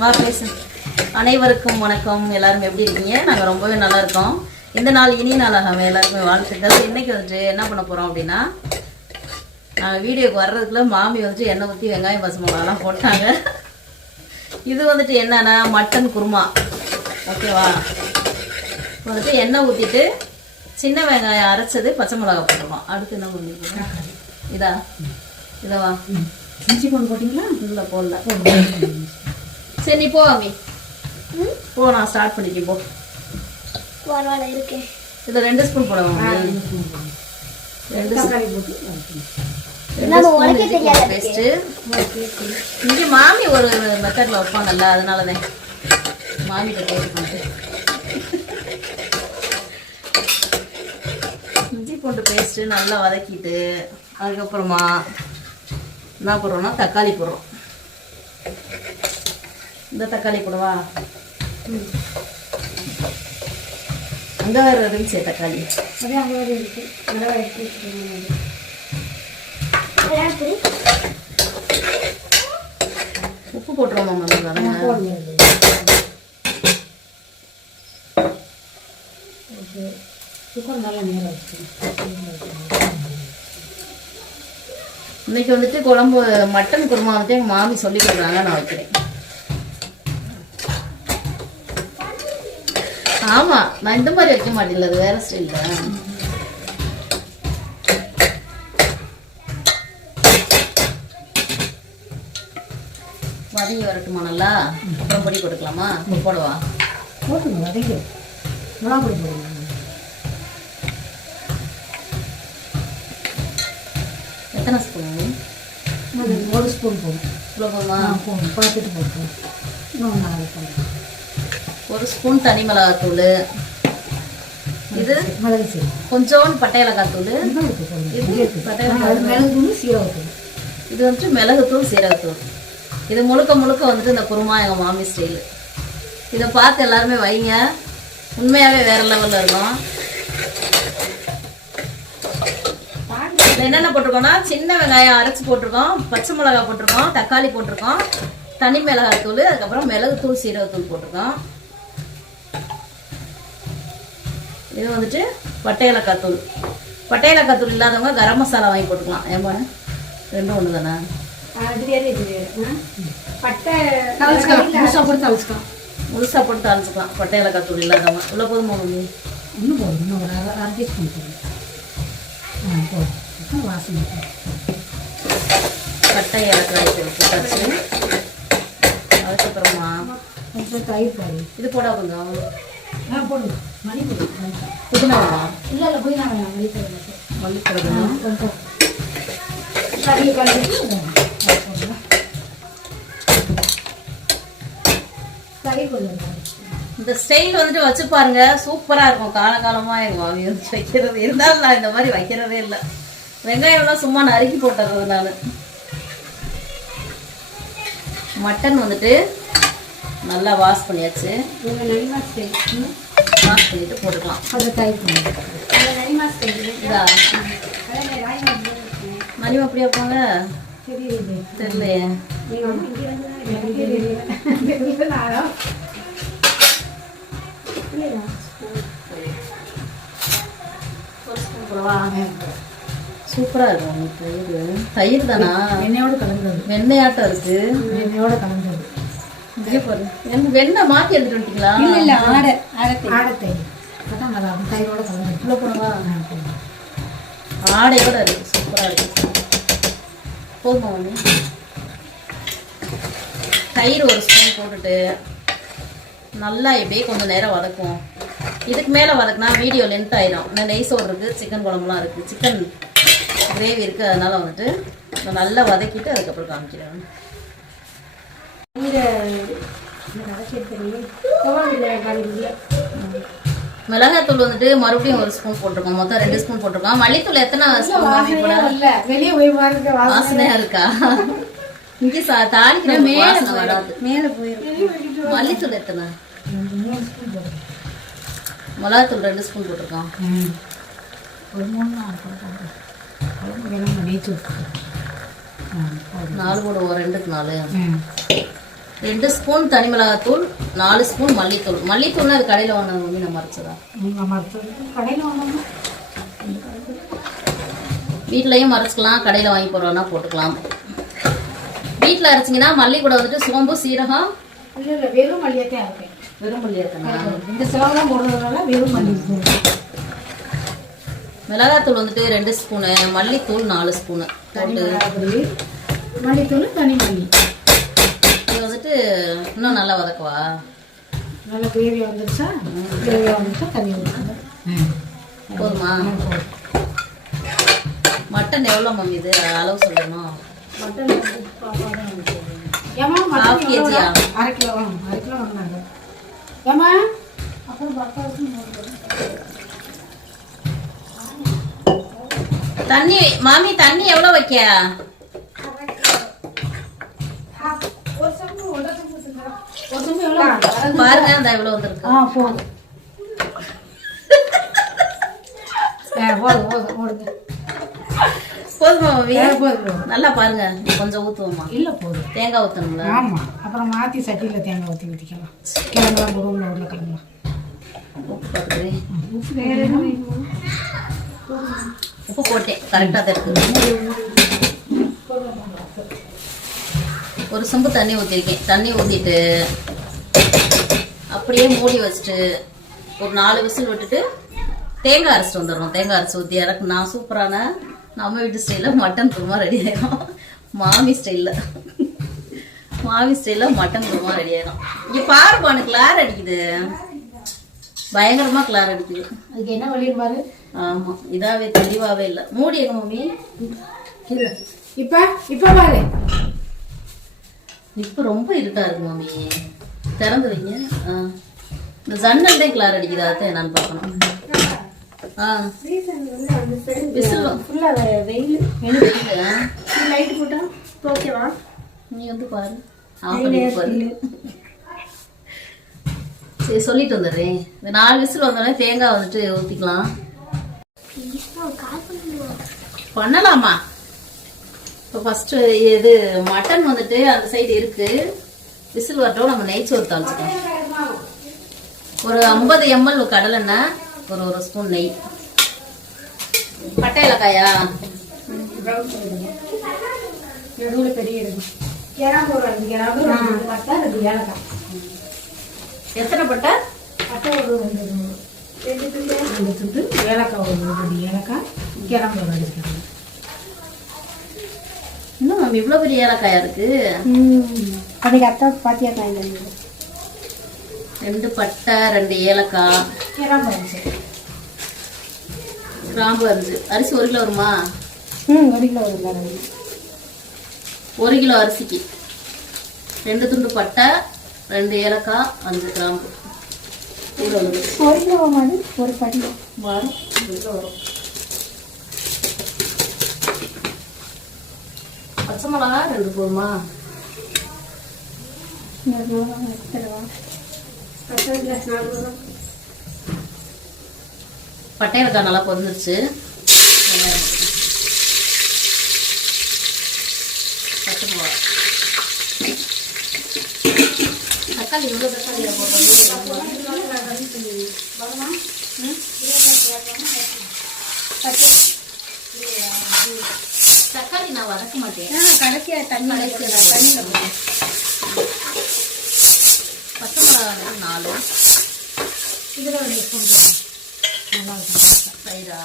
வா பேசு. அனைவருக்கும் வணக்கம். எல்லாரும் எப்படி இருக்கீங்க? நாங்கள் ரொம்பவே நல்லா இருக்கோம். இந்த நாள் இனிய நாளாக எல்லாருக்குமே வாழ்த்துக்கள். இன்னைக்கு வந்துட்டு என்ன பண்ண போகிறோம் அப்படின்னா, நாங்கள் வீடியோக்கு வர்றதுக்குள்ள மாமி வந்துட்டு எண்ணெய் ஊற்றி வெங்காயம் பச்சை மிளகாலாம் போட்டாங்க. இது வந்துட்டு என்னன்னா மட்டன் குருமா. ஓகேவா? வந்துட்டு எண்ணெய் ஊற்றிட்டு சின்ன வெங்காயம் அரைச்சது பச்சை மிளகா போட்டுருவோம். அடுத்து என்ன பண்ணிக்கலாம்? இதவா இஞ்சி பூண்டு போட்டிங்களா? இல்லை போடல. சரி நீ போ அம்மி, போ. நான் ஸ்டார்ட் பண்ணிக்க போ. இருக்கேன். இதில் 2 ஸ்பூன் போடுவோம். 2 ஸ்பூன் பேஸ்ட்டு. இங்கே மாமி ஒரு மெத்தடில் வைப்பாங்கல்ல, அதனால தான் மாமிகிட்ட டேஸ்ட் பண்ணிட்டு. இஞ்சி பூண்டு பேஸ்ட்டு நல்லா வதக்கிட்டு அதுக்கப்புறமா என்ன போடுறோம்னா தக்காளி போடுறோம். இந்த தக்காளி போடுவா. அங்கே வேறு இருந்துச்சு தக்காளி. அதே அங்கே வேறு இருக்கு. நல்லா உப்பு போட்டுருவோம் நம்ம. நல்லா நேரம் இன்னைக்கு வந்துட்டு குழம்பு மட்டன் குருமா வந்துட்டு எங்கள் மாமி சொல்லி கொடுக்குறாங்க, நான் வைக்கிறேன். ஆமாம், நான் இந்த மாதிரி வைக்க மாட்டேன், அது வேற ஸ்டைல் தான். வதங்கி வரட்டுமா நல்லா? அப்புறம் பொடி போட்டுக்கலாமா? போடுவா போட்டுங்க. வதங்கி மிளகா பொடி போடுங்க. எத்தனை ஸ்பூன்? 1 ஸ்பூன் போடும். இவ்வளோ போதுமா? போடும். பார்த்துட்டு போட்டோம். இன்னும் 4 போடும். 1 ஸ்பூன் தனி மிளகாத்தூள். இது மிளகு சீரகம். கொஞ்சோண்டு பட்டை மிளகாத்தூள். மிளகுத்தூள் சீரகத்தூள். இது வந்துட்டு மிளகுத்தூள் சீரகத்தூள். இது முழுக்க முழுக்க வந்துட்டு இந்த குருமா எங்கள் மாமி ஸ்டைலு. இதை பார்த்து எல்லாருமே வைங்க, உண்மையாகவே வேற லெவலில் இருக்கும். என்னென்ன போட்டிருக்கோம்னா சின்ன வெங்காயம் அரைச்சி போட்டிருக்கோம், பச்சை மிளகாய் போட்டிருக்கோம், தக்காளி போட்டிருக்கோம், தனி மிளகாத்தூள், அதுக்கப்புறம் மிளகுத்தூள் சீரகத்தூள் போட்டிருக்கோம். இது வந்துட்டு பட்டை ஏலக்காத்தூள். பட்டை ஏலக்காத்தூள் இல்லாதவங்க கரம் மசாலா வாங்கி போட்டுக்கலாம். ஏன் போன 2 ஒன்று தானே? முழுசாக போட்டு தாளிச்சுக்கலாம். பட்டை ஏலக்காத்தூள் இல்லாதவங்க. உள்ள போதும் மம்மி? இன்னும் போதும். இன்னும் ஒரு அரை டீஸ்பூன் போதும். போதும். வாசனை பட்டை ஏலக்காய் போட்டாச்சு. அதுக்கப்புறமா கொஞ்சம் தயிர் போடு. இது போட கொஞ்சம் போடுங்க. மல்லிப்பொடி. புதினாவா? இல்லை புதினா வேணாம். மல்லிப்பொடி. மல்லிப்பொடி கொஞ்சம் கறி கலந்து கறி கொஞ்சம். இந்த ஸ்டைல் வந்துட்டு வச்சு பாருங்க, சூப்பரா இருக்கும். காலகாலமா எங்க மாமி வந்து வைக்கிறது. இருந்தாலும் நான் இந்த மாதிரி வைக்கிறதே இல்லை. வெங்காயம்லாம் சும்மா நறுக்கி போட்டுறது. நான் மட்டன் வந்துட்டு நல்லா வாஷ் பண்ணியாச்சு. வாஷ் பண்ணிட்டு போட்டுக்கலாம். மணிமா அப்படி வைப்பாங்க தெரியலையே. சூப்பரா இருக்கும். தயிர் தயிர் தானா? எண்ணெயோட கலந்தது. வெண்ணெயாட்டம் இருக்கு. எண்ணெயோட கலந்தது. வெண்ணெய் மாற்றி எடுத்துட்டு வந்துட்டீங்களா? இல்ல ஆடை தயிர். அதான் நல்லா இருக்கும். தயிரோட கலந்து இவ்வளோ போடுவா? ஆடையோட இருக்கு. சூப்பரா இருக்கு. போதுமா ஒன்று? தயிர் 1 ஸ்பூன் போட்டுட்டு நல்லா எப்படியே கொஞ்சம் நேரம் வதக்கும். இதுக்கு மேலே வதக்குனா வீடியோ லென்த் ஆயிடும். இன்னும் நெய் சோறு இருக்குது, சிக்கன் குழம்புலாம் இருக்குது, சிக்கன் கிரேவி இருக்குது. அதனால வந்துட்டு நல்லா வதக்கிட்டு அதுக்கப்புறம் காமிக்கிறேன். மிளகாத்தூள் வந்துட்டு மறுபடியும் 1 ஸ்பூன் போட்டிருக்கோம். மொத்தம் 2 ஸ்பூன் போட்டிருக்கோம். மல்லித்தூள் எத்தனை ஸ்பூன்? வாசனையா இருக்கா? இங்கே தாளிக்கிற வாசனை வராது. மேலே போயிடும். மல்லித்தூள் எத்தனை? மிளகாத்தூள் 2 ஸ்பூன் போட்டிருக்கோம். ஒரு 3 4 4 போடுவோம். 2க்கு 4. 2 ஸ்பூன் தனி மிளகாத்தூள், 4 ஸ்பூன் மல்லித்தூள். மல்லித்தூள்னா அது கடையில் வாங்கினது மம்மி நம்ம அரைச்சதா? நம்ம கடையில் வாங்கணும். வீட்லயும் அரைச்சிக்கலாம், கடையில் வாங்கி போடுறோன்னா போட்டுக்கலாம். வீட்டில் அரைச்சிங்கன்னா மல்லி கூட வந்துட்டு சோம்பு, சீரகம். இல்லை இல்லை, வெறும் மல்லியத்தான் அரைப்பேன். வெறும் மல்லி இருக்கா? இந்த செலவுலாம் போடுறதுனால வெறும் மல்லி. மிளகாத்தூள் வந்துட்டு 2 ஸ்பூனு, மல்லித்தூள் 4 ஸ்பூனு போட்டு, மல்லித்தூள் தனி மல்லி. இது வந்துட்டு இன்னும் நல்லா வதக்குவா. நல்லா கிரேவியாக வந்துருச்சா? கிரேவியாக வந்துச்சா தண்ணி ஊற்றுங்க. போதுமா? மட்டன் எவ்வளோ மம்மி இது அளவு சொல்லணும்? மட்டன் ஏமா ½ கேஜியா? அரை கிலோ வாங்கினாங்க. ஏமா அப்புறம் பக்காவுக்கு தண்ணி மாமி தண்ணி எவ்வளோ வைக்க? ஒரு சம்பு எவ்வளோ பாருங்க அந்த எவ்வளோ வந்திருக்கு. போதும். போடுங்க. போதுமா மாமி? போதும். நல்லா பாருங்க. கொஞ்சம் ஊற்றுவோமா? இல்லை போதும். தேங்காய் ஊற்றணும்ல? ஆமாம், அப்புறம் மாற்றி சட்டியில் தேங்காய் ஊற்றிக்கலாம். கிழங்குலாம் குருவில் உருளைக்கிழங்குலாம். உப்பு போட்டுக்கிறேன். உப்பு வேறு எதுவும் வேணுமா? உப்பு போட்டேன், கரெக்டாக தான் இருக்குது. ஒரு சொம்பு தண்ணி ஊற்றிருக்கேன். தண்ணி ஊற்றிட்டு அப்படியே மூடி வச்சுட்டு ஒரு 4 விசில் விட்டுட்டு தேங்காய் அரைச்சிட்டு வந்துடுறோம். தேங்காய் அரைச்சி ஊற்றி இறக்கு நான் சூப்பரான நம்ம வீட்டு ஸ்டைலில் மட்டன் குருமா ரெடி ஆயிடும். மாமி ஸ்டைலில் மட்டன் குருமா ரெடி ஆயிடும். இங்கே பாருப்பானு கிளார் அடிக்குது, பயங்கரமாக கிளார் அடிக்குது. அதுக்கு என்ன வழி பாரு. ஆமாம், இதாவே தெளிவாகவே இல்லை. மூடி எங்க மம்மி? இல்லை இப்போ பாரு. இப்போ ரொம்ப இருட்டா இருக்கு மம்மி, திறந்து வைங்க. இந்த ஜன்னல் தான் கிளார் அடிக்குது, அதான் என்னன்னு பார்க்கணும். விசில் ஃபுல்லாக வெயில். லைட் போட்டா ஓகேவா? நீ வந்து பாரு, ஆஃப் பண்ணிட்டு பாரு. சரி சொல்லிட்டு வந்துடுறேன். இந்த 4 விசில் வந்தோடனே தேங்காய் வந்துட்டு ஊற்றிக்கலாம். பண்ணலாமா? இப்போ ஃபஸ்ட்டு இது மட்டன் வந்துட்டு அந்த சைடு இருக்கு. விசில் வரட்டும், நம்ம நெய்ச்சோறு தாளிச்சுக்கலாம். ஒரு 50 ml கடலெண்ணெய், ஒரு ஸ்பூன் நெய். பட்டை ஏலக்காயா? நடுவில் பெரிய கிராம்பு ஒரு 5 கிராம்பு, 2 பட்டை, 2 ஏலக்காய். எத்தனை பட்டை? பட்டை ஒரு 2 துண்டு, ஏலக்காய் ஒரு 2 ஏலக்காய், கிராம்பு ஒரு 5 கிராம்பு. இன்னும் நம்ம இவ்வளோ பெரிய ஏலக்காயா இருக்கு. அதுக்கு அத்தா பாத்தியா காய் 2 பட்டை, 2 ஏலக்காய், கிராம்பு 5. கிராம்பு 5. அரிசி 1 கிலோ வருமா? 1 கிலோ வருங்க. 1 கிலோ அரிசிக்கு 2 துண்டு பட்டை, 2 ஏலக்காய், 5 கிராம்பு. இவ்வளோ 1 கிலோ மாதிரி ஒரு படி வரும். இவ்வளோ வரும். பச்சை மிளகா 2 போதுமா? பட்டை ஏலக்காய் நல்லா பொரிஞ்சிருச்சு. பச்சை மிளகா, தக்காளி எவ்வளோ தக்காளியில் போடுறது? தக்காளி நான் வதக்க மாட்டேன், கடைசியாக தண்ணி தண்ணியில் போடுறேன். பச்சை மிளகா 4. இதில் 2 ஸ்பூன் நல்லா இருக்கும். தயிரா?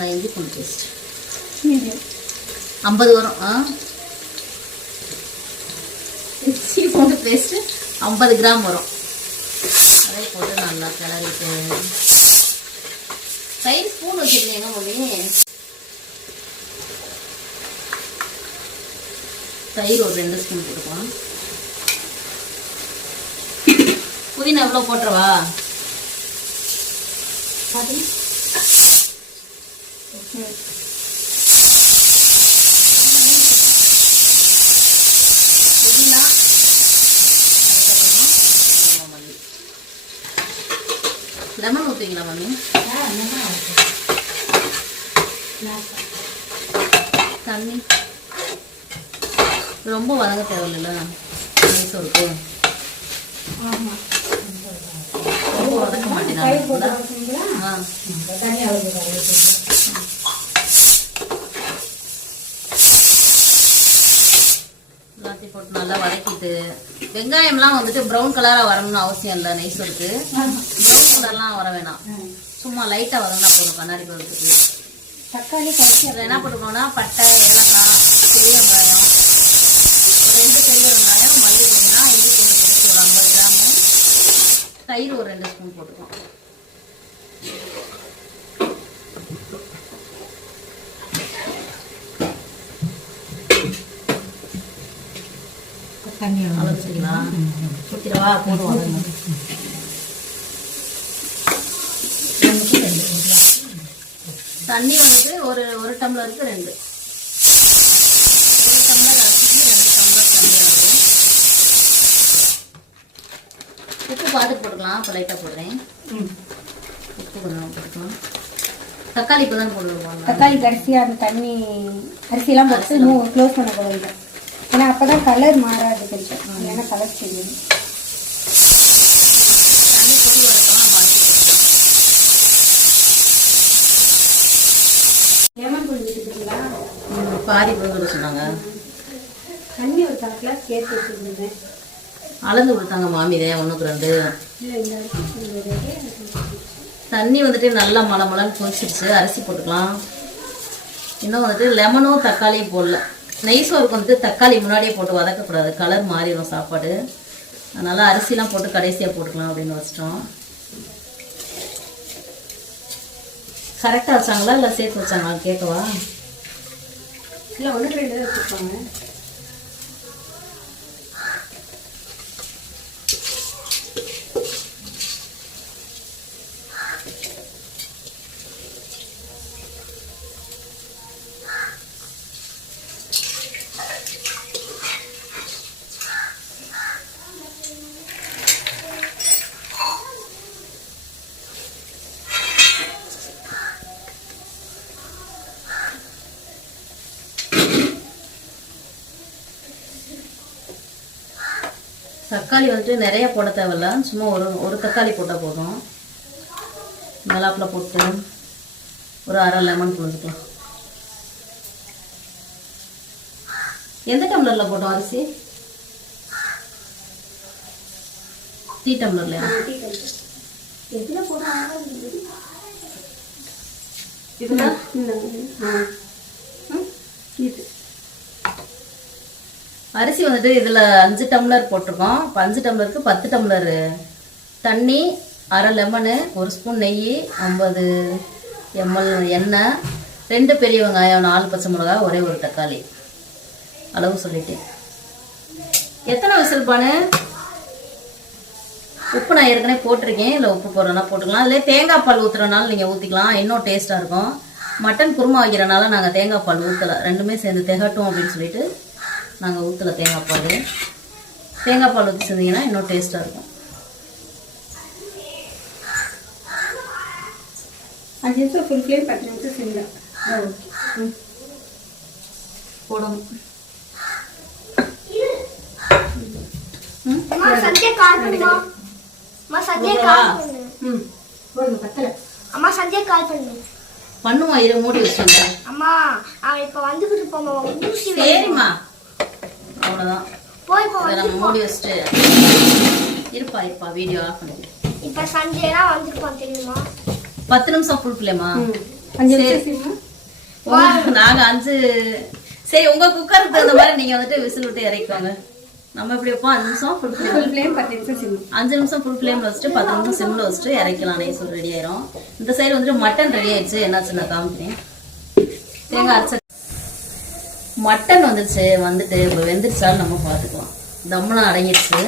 இஞ்சி பூண்டு பேஸ்ட் 50 வரும். இஞ்சி பூண்டு பேஸ்ட் 50 கிராம் வரும். அதை போட்டு நல்லா கிளறிட்டு தயிர் ஸ்பூன் வச்சுருக்கீங்க மம்மி. தயிர் ஒரு 2 ஸ்பூன் போட்டுக்கலாம். புதினா எவ்வளோ போட்டுருவா? புதினா, லெமன் ஊற்றுவீங்களா மம்மி? தண்ணி ரொம்ப வதங்க தேவையில்ல நெய்சோறுக்கு. ஆமாம், ரொம்ப வதக்க மாட்டேன். தண்ணி அளவு எல்லாத்தையும் போட்டு நல்லா வதக்கிட்டு, வெங்காயம்லாம் வந்துட்டு ப்ரௌன் கலராக வரணும்னு அவசியம் இல்லை. நெய்சோறுக்கு ப்ரௌன் கலர்லாம் வர வேணாம், சும்மா லைட்டாக வதங்கினா போதும் கண்ணாடி பழத்துக்கு. தக்காளி கழிச்சு அதில் என்ன போட்டுக்கணும்னா பட்டை, ஏலக்காய், பெரிய வெங்காயம், ஒரு 2 பெரிய வெங்காயம், மல்லி புதினா, இஞ்சி பூண்டு பேஸ்ட் ஒரு 50 கிராமு, தயிர் ஒரு 2 ஸ்பூன் போட்டுக்கணும். தண்ணி அளவுங்களா ஊற்றிடவா? போடுவாங்க. தண்ணி வந்துட்டு ஒரு டம்ளருக்கு 2, 1 டம்ளர் அரிசிக்கு 2 டம்ளர் தண்ணி அளவு. உப்பு பார்த்துட்டு போட்டுக்கலாம். இப்போ லைட்டாக போடுறேன். உப்பு கொஞ்சம் போட்டுக்கலாம். தக்காளி இப்போ தான் போடுவாங்க. தக்காளி கடைசியாக அந்த தண்ணி அரிசிலாம் போட்டு க்ளோஸ் பண்ணக்கூடாது. ஏன்னா அப்போ தான் கலர் மாறாது கொஞ்சம், ஏன்னா கலர் செய்யணும். தண்ணி கொடி வரட்டும், நம்ம அரிசி போட்டுக்கலாம். லெமன் புழிஞ்சிட்டுங்களா? பாதி போட்டு சொன்னாங்க. தண்ணி ஒரு 1 கிளாஸ் சேர்த்து வச்சுருந்தேன். அளந்து கொடுத்தாங்க மாமிதே 1க்கு 2. இல்லை இந்த தண்ணி வந்துட்டு நல்லா மலமலன்னு கொதிச்சிருச்சு. அரிசி போட்டுக்கலாம். இன்னும் வந்துட்டு லெமனும் தக்காளியும் போடல. நெய்சோறுக்கு வந்துட்டு தக்காளி முன்னாடியே போட்டு வதக்கக்கூடாது, கலர் மாறிடும் சாப்பாடு. அதனால் அரிசிலாம் போட்டு கடைசியாக போட்டுக்கலாம் அப்படின்னு வச்சிட்டோம். கரெக்டாக வச்சாங்களா இல்லை சேர்த்து வச்சாங்களா கேட்கவா? இல்லை 1 2 தான் வச்சுருப்பாங்க. தக்காளி வந்துட்டு நிறைய போட தேவையில்ல, சும்மா ஒரு தக்காளி போட்டால் போதும். மிளகாப்பில் போட்டு ஒரு 1/2 லெமன் புழிஞ்சுக்கலாம். எந்த டம்ளரில் போட்டோம் அரிசி? டீ டம்ளர்லையா? எதில் போடுறாங்க? இதுதான் இது அரிசி வந்துட்டு இதில் 5 டம்ளர் போட்டிருக்கோம். இப்போ 5 டம்ளருக்கு 10 டம்ளர் தண்ணி, 1/2 லெமனு, 1 ஸ்பூன் நெய், 50 ml எண்ணெய், 2 பெரிய வெங்காயம், 4 பச்சை மிளகாய், ஒரே ஒரு தக்காளி. அளவு சொல்லிட்டேன். எத்தனை விசில் பானு? உப்பு நான் ஏற்கனவே போட்டிருக்கேன். இல்லை உப்பு போடுறதுனா போட்டுக்கலாம். அதில் தேங்காய் பால் ஊற்றுறனால நீங்கள் ஊற்றிக்கலாம், இன்னும் டேஸ்ட்டாக இருக்கும். மட்டன் குருமா வைக்கிறனால நாங்கள் தேங்காய் பால் ஊற்றலை, ரெண்டுமே சேர்ந்து திகட்டும் அப்படின்னு சொல்லிட்டு நாங்கள் ஊற்றலை தேங்காய் பால். தேங்காய் பால் ஊற்றி செஞ்சீங்கன்னா இன்னும் டேஸ்ட்டாக இருக்கும். 5 நிமிஷம் ஃபுல் ஃப்ளேம், 10 நிமிஷம் சிம்மில். ஓகே, போடணும். சத்யா கால் பண்ணுமா? அம்மா சத்யா கால் பண்ணு. போடுங்க, பத்தலை. அம்மா சத்யா கால் பண்ணு. பண்ணுவோம், இரு மூடி வச்சுட்டு. அம்மா அவன் இப்ப வந்துகிட்டு இருப்போம்மா, ஊசி சரிம்மா, அவ்வளோதான். போய் இப்போ இதை நம்ம மூடி வச்சுட்டு இருப்பா வீடியோ ஆஃப் பண்ணிட்டு. இப்ப சஞ்சய்னா வந்துருப்பான் தெரியுமா? 10 நிமிஷம் ஃபுல் ஃப்ளேமா? 5 நிமிஷம் சிம்மு. நாங்கள் 5. சரி, உங்கள் குக்கருக்கு தகுந்த மாதிரி நீங்கள் வந்துட்டு விசில் விட்டு இறக்கிக்கோங்க. நம்ம எப்படி வைப்போம்? 5 நிமிஷம் ஃபுல் ஃப்ளேம், ஃபுல் ஃப்ளேம், 10 நிமிஷம் சிம்மு. 5 நிமிஷம் ஃபுல் ஃப்ளேமில் வச்சுட்டு 10 நிமிஷம் சிம்மில் வச்சுட்டு இறக்கலாம். நெய்சோறு ரெடி ஆயிரும். இந்த சைடு வந்துட்டு மட்டன் ரெடி ஆயிடுச்சு. என்னாச்சு நான் காமிக்கிறேன். தேங்காய் அரைச்ச மட்டன் வந்துட்டு இப்போ வெந்துருச்சாலும் நம்ம பார்த்துக்கலாம். தம்லாம் அடங்கிடுச்சு.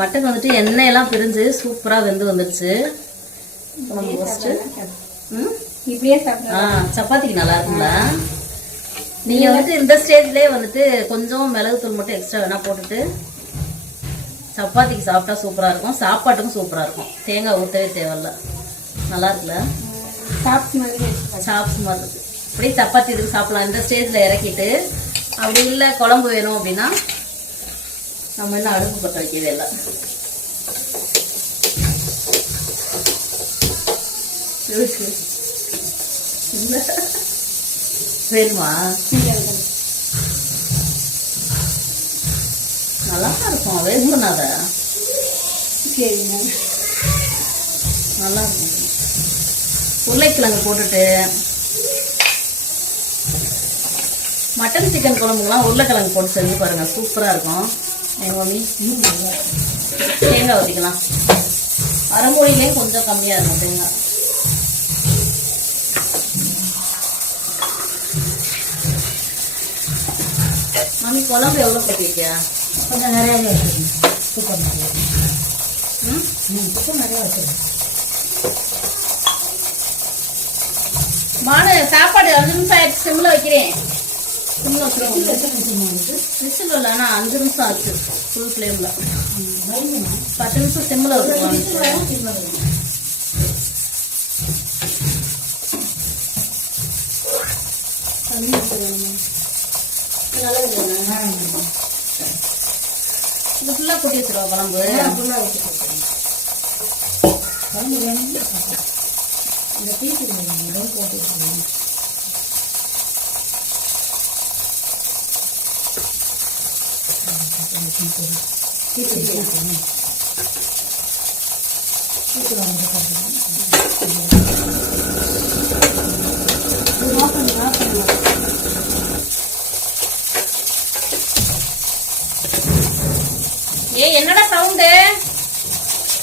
மட்டன் வந்துட்டு எண்ணெயெல்லாம் பிரிஞ்சு சூப்பராக வெந்து வந்துருச்சு. நம்ம ஃபஸ்ட்டு இப்படியே சாப்பிடலாம். சப்பாத்திக்கு நல்லா இருக்குங்களா? நீங்கள் வந்துட்டு இந்த ஸ்டேஜ்லேயே வந்துட்டு கொஞ்சம் மிளகுத்தூள் மட்டும் எக்ஸ்ட்ரா வேணால் போட்டுட்டு சப்பாத்திக்கு சாப்பிட்டா சூப்பராக இருக்கும், சாப்பாட்டுக்கும் சூப்பராக இருக்கும். தேங்காய் ஊற்றவே தேவையில்ல. நல்லா இருக்குல்ல? சாப்ஸ் மாதிரி சாப்ஸ் மாதிரி இருக்கு. அப்படியே சப்பாத்தி இதுக்கு சாப்பிடலாம். இந்த ஸ்டேஜில் இறக்கிட்டு அப்படி இல்லை குழம்பு வேணும் அப்படின்னா நம்ம இன்னும் அடுப்பு பற்ற வைக்கவே இல்லை. வேணுமா? நல்லா தான் இருக்கும். வேஸ்ட் பண்ணாத. சரிங்க, நல்லா இருக்கும். உருளைக்கிழங்கு போட்டுட்டு மட்டன் சிக்கன் குழம்புக்கெல்லாம் உருளைக்கிழங்கு போட்டு செஞ்சு பாருங்க, சூப்பராக இருக்கும். எங்கள் மம்மி தேங்காய் ஊற்றிக்கலாம். அரைமொழியிலே கொஞ்சம் கம்மியாக இருக்கும் தேங்காய். மம்மி குழம்பு எவ்வளோ கொட்டிருக்கியா? கொஞ்சம் நிறையாவே வச்சுருக்கேன். சூப்பர் நிறையா. சூப்பர் நிறையா வச்சுருக்கேன். மாடு சாப்பாடு 5 நிமிஷம் ஆயிடுச்சு. சிம்மில் வைக்கிறேன். சிம்மில் வச்சுருவோம். விசில் இல்லை, ஆனால் 5 நிமிஷம் ஆச்சு ஃபுல் ஃப்ளேமில். 10 நிமிஷம் சிம்மில் வச்சுருவாங்க. தண்ணி வச்சுருவாங்க. நல்லது இல்லைண்ணா. இது ஃபுல்லாக கொட்டி வச்சுருவோம் குழம்பு. ஃபுல்லாக வச்சுருக்கேன். குழம்பு வேணும். இந்த பீஸ் போட்டு வச்சுருக்கேன். என்னடா சவுண்டு?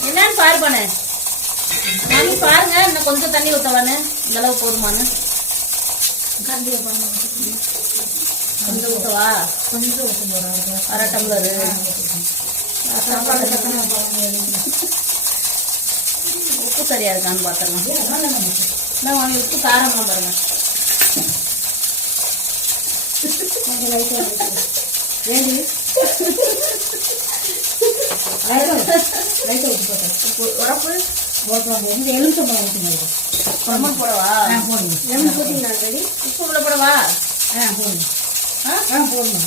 என்னன்னு பாரு பண்ணு. மாமி பாருங்க, இன்னும் கொஞ்சம் தண்ணி ஊற்றவானு, இந்த அளவு போதுமானு. கொஞ்சம் ஊற்றவா? கொஞ்சம் ஊற்றும் போகிறாங்க. அரை டம்ளரு உப்பு சரியா இருக்கான்னு பார்த்துடலாம். நான் மாமி உப்பு காரமாக பாருங்க. ஏண்டி லைட்டாக ஊற்றி போட்டேன். உரப்பு போட்டுவாங்க. எந்த எலுமிச்சம்பழம் ஊற்றுங்க. உரமா போடவா? போடுங்க. எலும்பு போட்டிங்களா ஆல்ரெடி? உப்பு உள்ள போடவா? போடுங்க. போடுங்க.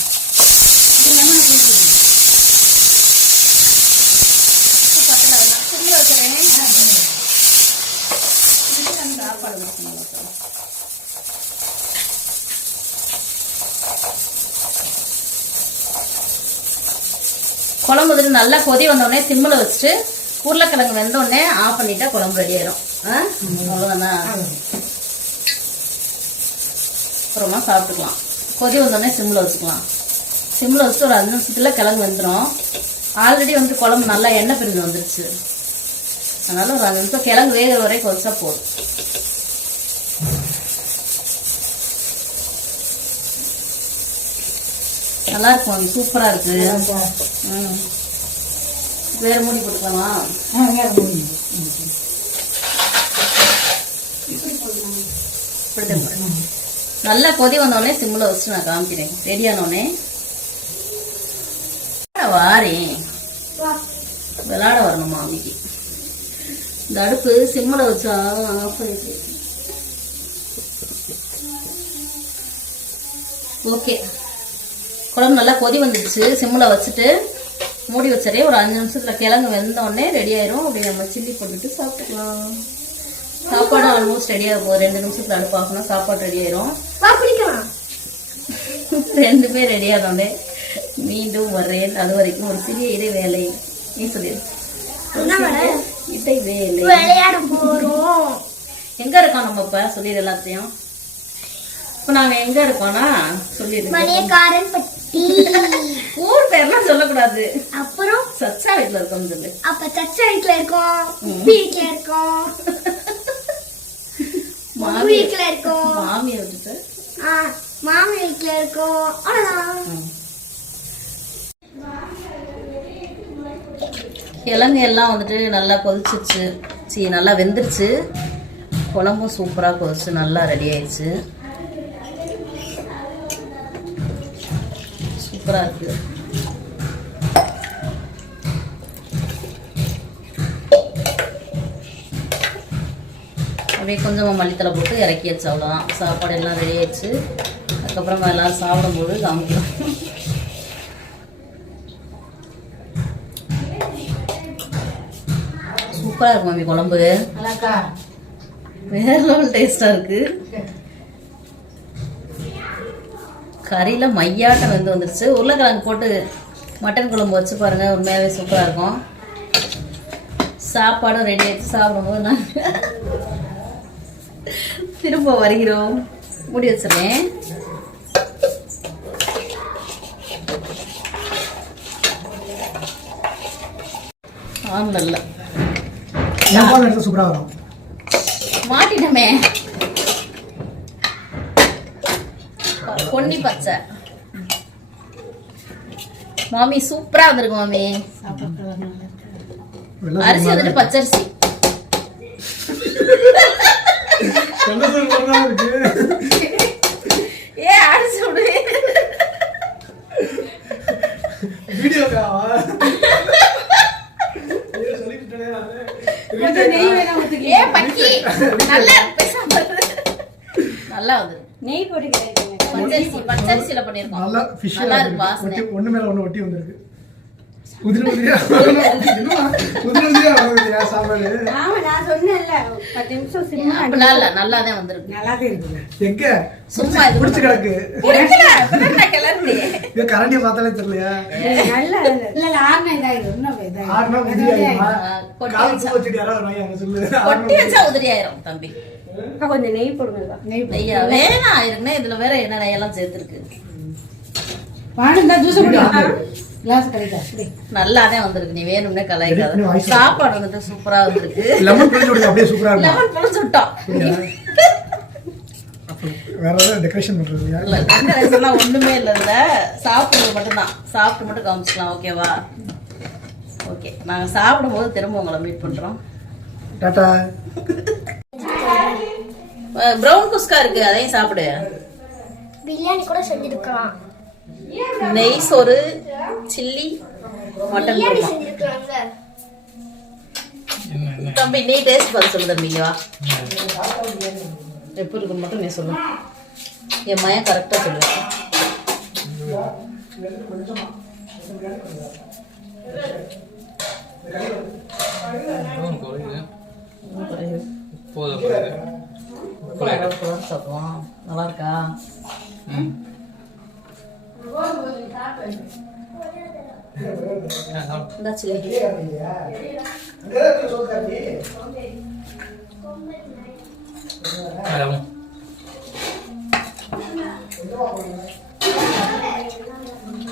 உப்பு பத்தல, நான் சிம்மில் வைக்கிறேன். சாப்பாடு வைக்கணும். குழம்பு வந்து நல்லா கொதி வந்தோடனே சிம்மில் வச்சுட்டு உருளைக்கிழங்கு வெந்தோடனே ஆஃப் பண்ணிட்டா குழம்பு ரெடி ஆயிடும். அவ்வளோதானா? அப்புறமா சாப்பிட்டுக்கலாம். கொதி வந்தோடனே சிம்மில் வச்சுக்கலாம். சிம்மில் வச்சுட்டு ஒரு 5 நிமிஷத்துல கிழங்கு வெந்துடும். ஆல்ரெடி வந்து குழம்பு நல்லா எண்ணெய் பிரிஞ்சு வந்துருச்சு. அதனால ஒரு 5 நிமிஷம் கிழங்கு வேகிற வரை கொதிச்சா போதும். நல்லா இருக்கும். சூப்பரா இருக்கு. வேற மூடி போட்டுக்கலாமா? வேறு போடுங்க. நல்லா கொதி வந்தோடனே சிம்மில் வச்சு நான் காமிக்கிறேன். ரெடியானோடனே வாரேன். விளாட வரணும் மாமிக்கு. இந்த அடுப்பு சிம்மில் வச்சா ஆஃப் ஆயிடுச்சு. ஓகே, குழம்பு நல்லா கொதி வந்துடுச்சு. சிம்மில் வச்சுட்டு மூடி வச்சரே ஒரு 5 நிமிஷத்துல கிழங்கு வெந்தோடனே ரெடி ஆயிரும். அப்படி நம்ம சில்லி போட்டுட்டு சாப்பிட்டுக்கலாம். சாப்பாடு ஆல்மோஸ்ட் ரெடி ஆகும். 2 நிமிஷத்துல அடுப்பு ஆஃப்னா சாப்பாடு ரெடி ஆயிரும். 2 ரெடி ஆனோடனே மீண்டும் வர்றேன். அது வரைக்கும் ஒரு சிறிய இடைவேளை. நீ சொல்லிடு. இடைவேளை. விளையாட போறோம். எங்க இருக்கோம் நம்ம இப்ப? சொல்லிடு எல்லாத்தையும். இப்ப நாங்க எங்க இருக்கோம்னா சொல்லிடு. மணியக்காரன் பட்டி. ஊர் பேர்லாம் சொல்லக்கூடாது. அப்புறம் சச்சா வீட்டுல இருக்கோம் சொல்லு. அப்ப சச்சா வீட்டுல இருக்கோம், வீட்டுல இருக்கோம், வீட்டுல இருக்கோம், மாமியை விட்டுட்டு மாமி வீட்டுல இருக்கோம். அவ்வளவுதான். கிழங்கு எல்லாம் வந்துட்டு நல்லா கொதிச்சிருச்சு. நல்லா வெந்துருச்சு. குழம்பும் சூப்பரா கொதிச்சு நல்லா ரெடி ஆயிடுச்சு. சூப்பரா இருக்கு. அப்படியே கொஞ்சமாக மல்லித்தலை போட்டு இறக்கியாச்சு, அவ்வளோதான். சாப்பாடு எல்லாம் ரெடி ஆயிடுச்சு. அதுக்கப்புறமா எல்லோரும் சாப்பிடும்போது காமிக்கலாம். சூப்பராக இருக்கும் மம்மி குழம்பு, நல்லாக்கா? வேற லெவல் டேஸ்ட்டாக இருக்குது. கறியில் மையாட்டம் வெந்து வந்துருச்சு. உருளைக்கிழங்கு போட்டு மட்டன் குழம்பு வச்சு பாருங்கள், உண்மையாகவே சூப்பராக இருக்கும். சாப்பாடும் ரெடி ஆகிடுச்சு. சாப்பிடும்போது நாங்கள் திரும்ப வருகிறோம். மூடி வச்சிடுறேன். ஆம்பல்ல சூப்பரா வரும். மாட்டிட்டமே. பொன்னி பச்சை மாமி சூப்பரா வந்திருக்கு மாமி. அரிசி வந்துட்டு பச்சரிசி. ஏ அரிசி விடு. ஏ பக்கி நல்லா நல்லா வந்து நெய் போட்டு கிடையாது. பச்சரிசியில பண்ணிருக்கோம். நல்லா இருக்கு வாசனை. ஒண்ணு மேல ஒண்ணு ஒட்டி வந்திருக்கு. உதிரியா சாப்பாடு. ஆமா நான் சொன்னேன்ல 10 நிமிஷம் சிம்மா. அப்படிலாம் இல்ல, நல்லாதான் வந்திருக்கு. நல்லாவே இருக்குங்க. எங்க சும்மா இது புடிச்சு கிடக்கு. கிளம்பி கரண்டியை பார்த்தாலே தெரியலையா? நல்லா இல்ல ஆறுனா இதாயிரும். இன்னும் இதாயிரும். ஆறுனா உதிரியாயிருமா? கால் பூ வச்சுட்டு யாராவது வராங்க அங்க சொல்லு. கொட்டி வச்சா உதிரி ஆயிரும் தம்பி. கொஞ்சம் நெய் போடுங்க. நெய்யா வேணாம் இருக்குன்னா இதுல வேற என்ன நெய்யெல்லாம் சேர்த்துருக்கு. வாணுந்தா ஜூஸ் குடிங்க. கிளாஸ் கலைக்கா. நல்லாதான் வந்திருக்கு. நீ வேணும்னே கலாய்க்காத. சாப்பாடு வந்துட்டு சூப்பரா வந்திருக்கு. லெமன் புளிஞ்சு விடுங்க, அப்படியே சூப்பரா இருக்கும். லெமன் புளிஞ்சு விட்டோம். வேற ஏதாவது டெக்கரேஷன் பண்றது இல்லையா? இல்ல டெக்கரேஷன்லாம் ஒண்ணுமே இல்ல. இதுல சாப்பிடுறது மட்டும்தான். சாப்பிட்டு மட்டும் காமிச்சிக்கலாம். ஓகேவா? ஓகே, நாங்க சாப்பிடும்போது திரும்ப உங்களை மீட் பண்றோம். டாடா. ப்ரௌன் குஸ்கா இருக்கு, அதையும் சாப்பிடு. பிரியாணி கூட செஞ்சிருக்கலாம். நெய் சோறு, சில்லி, மட்டன் பிரியாணி குருமா. செஞ்சிருக்கலாம்ல. தம்பி நீ டேஸ்ட் பார்த்து சொல்லு தம்பி. இங்க வா. எப்படி இருக்குன்னு மட்டும் நீ சொல்லு. என் மயம் கரெக்டா சொல்லு. சாப்பிடுவோம். நல்லா இருக்கா? இந்த சில்லி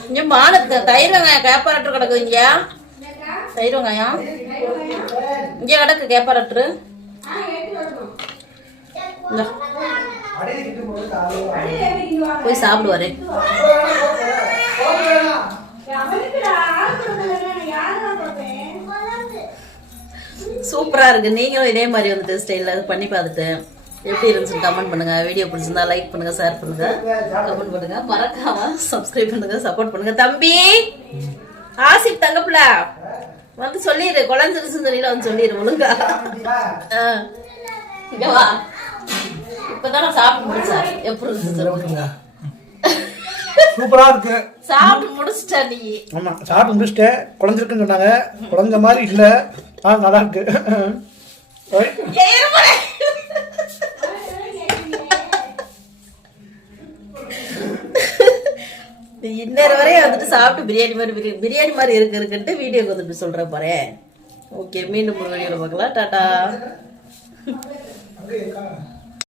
இங்க மானத்து தயிர் வெங்காயம் கேப்பாரட்டு கிடக்குது. இங்க தயிர் வெங்காயம் இங்க கிடக்கு. கேப்பாரட்டு போய் சாப்பிடுவாரு. சூப்பரா இருக்கு. நீங்களும் இதே மாதிரி வந்துட்டு ஸ்டைல்ல பண்ணி பார்த்துட்டு எப்படி இருந்துச்சு கமெண்ட் பண்ணுங்க. வீடியோ பிடிச்சிருந்தா லைக் பண்ணுங்க, ஷேர் பண்ணுங்க, கமெண்ட் பண்ணுங்க, மறக்காம சப்ஸ்கிரைப் பண்ணுங்க, சப்போர்ட் பண்ணுங்க. தம்பி ஆசிப் தங்கப்புல வந்து சொல்லிடு, குழஞ்சிருச்சுன்னு தெரியல வந்து சொல்லிடு ஒழுங்கா. இங்க வா. இப்பதான் நான் சாப்பிட்டு முடிச்சேன். எப்படி இருந்துச்சு? சூப்பரா இருக்கு. சாப்பிட்டு முடிச்சிட்டா நீ? ஆமா சாப்பிட்டு முடிச்சிட்டேன். குழஞ்சிருக்குன்னு சொன்னாங்க. குழஞ்ச மாதிரி இல்ல. நல்லா இருக்கு. இன்னொரு வரையும் வந்துட்டு சாப்பிட்டு பிரியாணி மாதிரி இருக்குன்ட்டு வீடியோக்கு வந்துட்டு சொல்றேன் பாரு. ஓகே, மீண்டும் ஒரு வீடியோல பார்க்கலாம். டாடா.